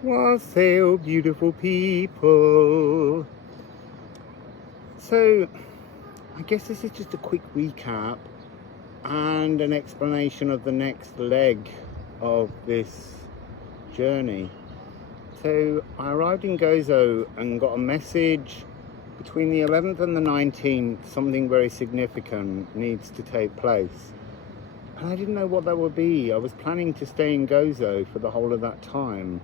Wassail beautiful people. So, I guess this is just a quick recap and an explanation of the next leg of this journey. So, I arrived in Gozo and got a message between the 11th and the 19th, something very significant needs to take place. And I didn't know what that would be. I was planning to stay in Gozo for the whole of that time.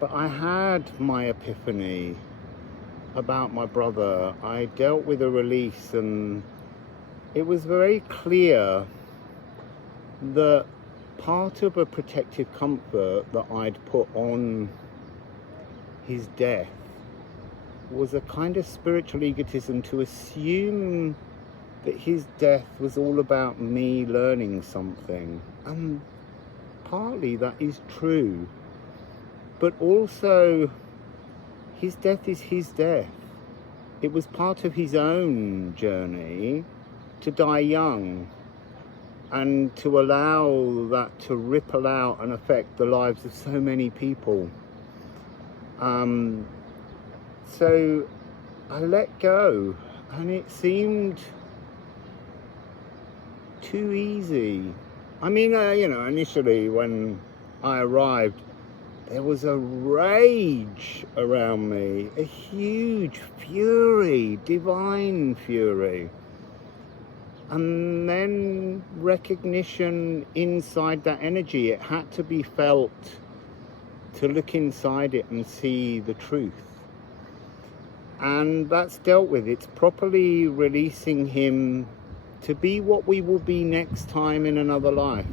But I had my epiphany about my brother. I dealt with a release, and it was very clear that part of a protective comfort that I'd put on his death was a kind of spiritual egotism to assume that his death was all about me learning something. And partly that is true, but also his death is his death. It was part of his own journey to die young and to allow that to ripple out and affect the lives of so many people. So I let go, and it seemed too easy. I mean, initially when I arrived, there was a rage around me, a huge fury, divine fury. And then recognition inside that energy. It had to be felt to look inside it and see the truth. And that's dealt with. It's properly releasing him to be what we will be next time in another life.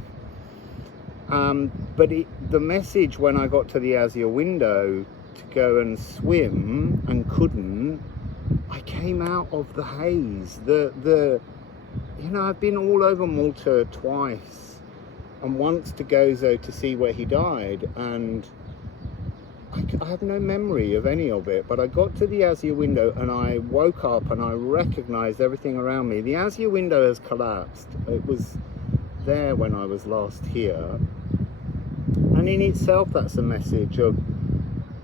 But the message when I got to the Azure window to go and swim and couldn't, I came out of the haze. I've been all over Malta twice, and once to Gozo to see where he died, and I have no memory of any of it. But I got to the Azure window and I woke up and I recognized everything around me. The Azure window has collapsed. It was there when I was last here. And in itself, that's a message of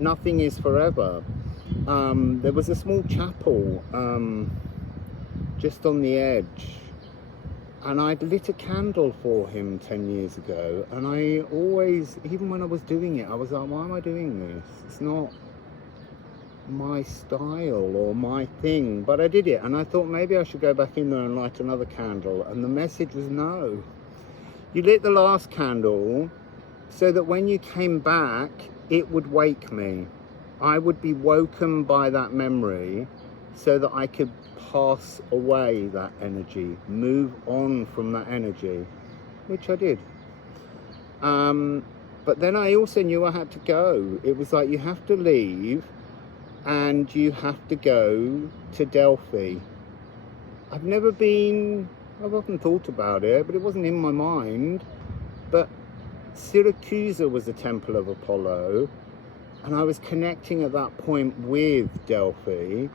nothing is forever. There was a small chapel just on the edge, and I'd lit a candle for him 10 years ago, and I always, even when I was doing it, I was like, why am I doing this? It's not my style or my thing, but I did it, and I thought maybe I should go back in there and light another candle, and the message was no. You lit the last candle so that when you came back, it would wake me. I would be woken by that memory so that I could pass away that energy, move on from that energy, which I did. But then I also knew I had to go. It was like, you have to leave and you have to go to Delphi. I've often thought about it, but it wasn't in my mind. But Syracuse was a temple of Apollo, and I was connecting at that point with Delphi.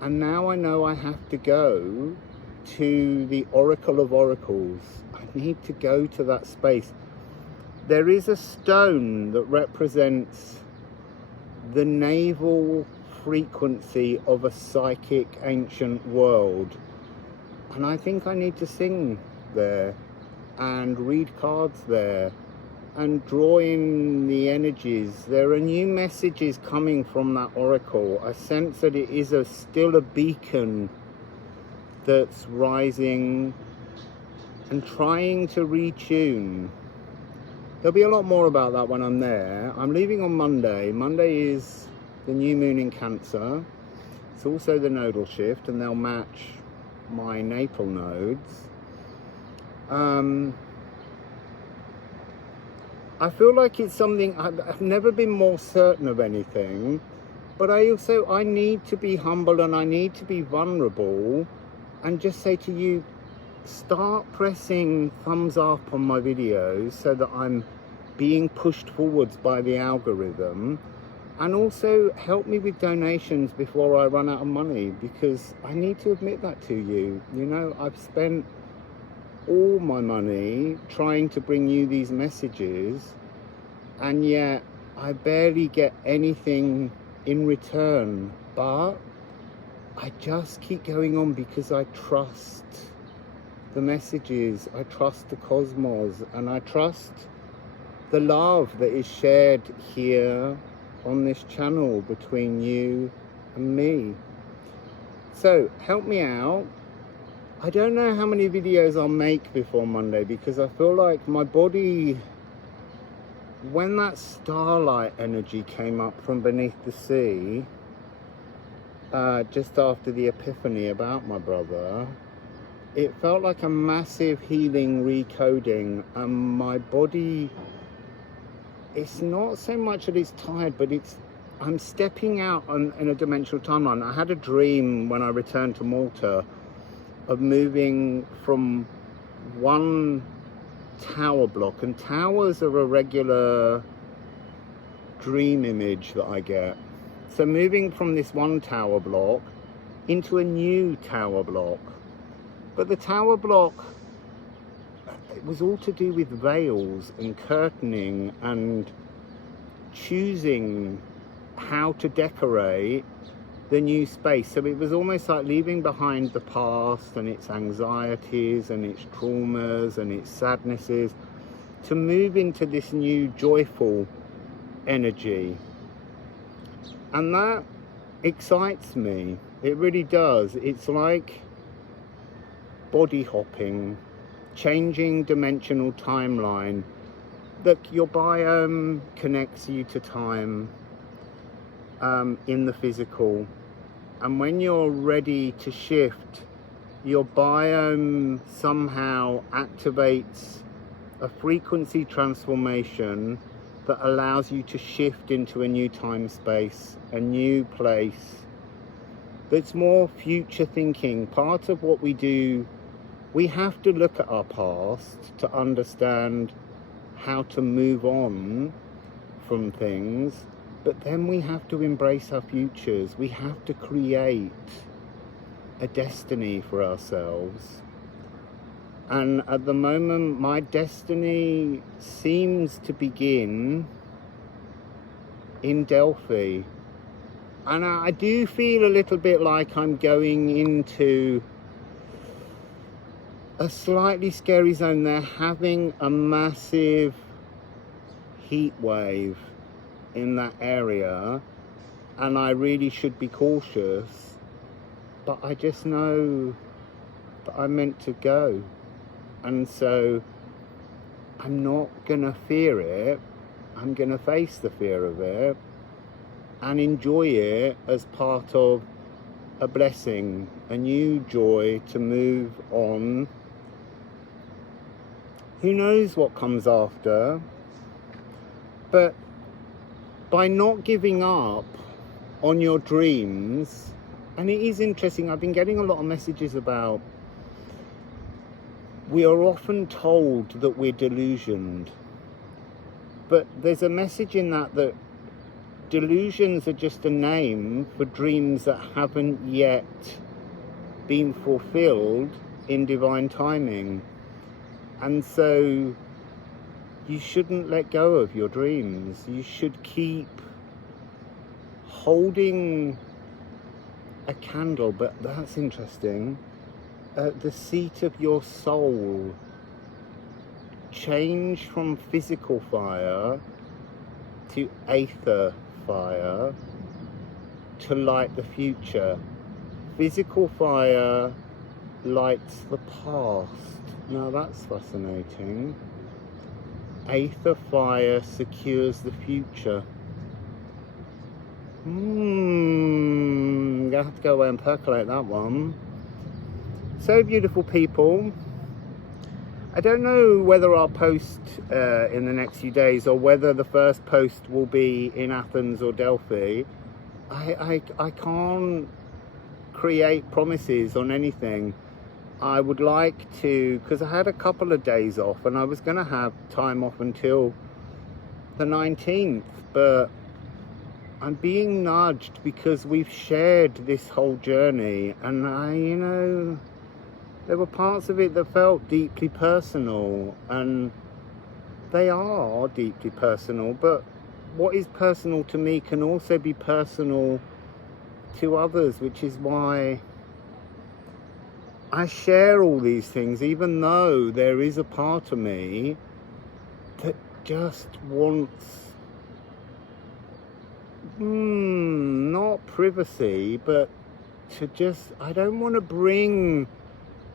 And now I know I have to go to the Oracle of Oracles. I need to go to that space. There is a stone that represents the navel frequency of a psychic ancient world. And I think I need to sing there and read cards there and draw in the energies. There are new messages coming from that oracle. I sense that it is still a beacon that's rising and trying to retune. There'll be a lot more about that when I'm there. I'm leaving on Monday. Monday is the new moon in Cancer. It's also the nodal shift, and they'll match my natal nodes. I feel like it's something, I've never been more certain of anything, but I need to be humble and I need to be vulnerable and just say to you, start pressing thumbs up on my videos so that I'm being pushed forwards by the algorithm, and also help me with donations before I run out of money, because I need to admit that to you. I've spent all my money trying to bring you these messages, and yet I barely get anything in return. But I just keep going on because I trust the messages, I trust the cosmos, and I trust the love that is shared here on this channel between you and me. So help me out. I don't know how many videos I'll make before Monday, because I feel like my body, when that starlight energy came up from beneath the sea, just after the epiphany about my brother, it felt like a massive healing recoding, and my body, it's not so much that it's tired, but I'm stepping out in a dimensional timeline. I had a dream when I returned to Malta of moving from one tower block, and towers are a regular dream image that I get. So moving from this one tower block into a new tower block. But the tower block, it was all to do with veils and curtaining and choosing how to decorate the new space. So it was almost like leaving behind the past and its anxieties and its traumas and its sadnesses to move into this new joyful energy. And that excites me. It really does. It's like body hopping, changing dimensional timeline. Look, your biome connects you to time in the physical, and when you're ready to shift, your biome somehow activates a frequency transformation that allows you to shift into a new time space, a new place that's more future thinking. Part of what we do, we have to look at our past to understand how to move on from things, but then we have to embrace our futures. We have to create a destiny for ourselves. And at the moment, my destiny seems to begin in Delphi. And I do feel a little bit like I'm going into a slightly scary zone. They're having a massive heat wave in that area, and I really should be cautious, but I just know that I'm meant to go, and so I'm not gonna fear it. I'm gonna face the fear of it and enjoy it as part of a blessing, a new joy to move on. Who knows what comes after? But by not giving up on your dreams, and it is interesting, I've been getting a lot of messages about, we are often told that we're delusioned, but there's a message in that delusions are just a name for dreams that haven't yet been fulfilled in divine timing. And so you shouldn't let go of your dreams. You should keep holding a candle, but that's interesting, at the seat of your soul. Change from physical fire to aether fire to light the future. Physical fire lights the past. Now that's fascinating. Aether fire secures the future. Gonna have to go away and percolate that one. So beautiful people, I don't know whether I'll post in the next few days, or whether the first post will be in Athens or Delphi. I can't create promises on anything. I would like to, because I had a couple of days off and I was going to have time off until the 19th, but I'm being nudged because we've shared this whole journey, and there were parts of it that felt deeply personal, and they are deeply personal, but what is personal to me can also be personal to others, which is why I share all these things, even though there is a part of me that just wants not privacy, but to just, I don't want to bring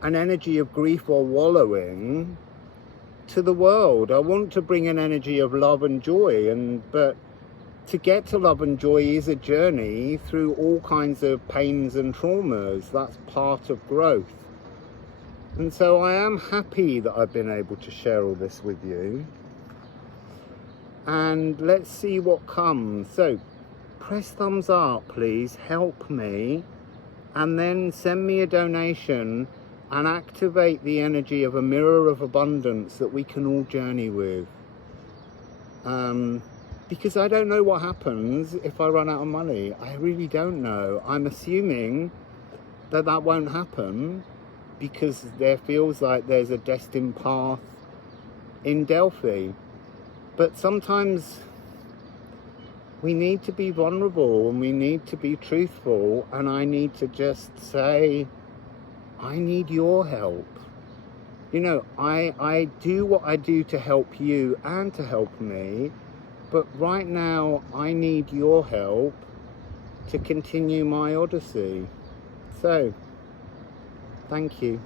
an energy of grief or wallowing to the world. I want to bring an energy of love and joy, but to get to love and joy is a journey through all kinds of pains and traumas. That's part of growth. And so I am happy that I've been able to share all this with you. And let's see what comes. So press thumbs up, please, help me, and then send me a donation and activate the energy of a mirror of abundance that we can all journey with. Because I don't know what happens if I run out of money. I really don't know. I'm assuming that that won't happen, because there feels like there's a destined path in Delphi. But sometimes we need to be vulnerable and we need to be truthful, and I need to just say, I need your help. You know, I do what I do to help you and to help me, but right now I need your help to continue my odyssey. So, thank you.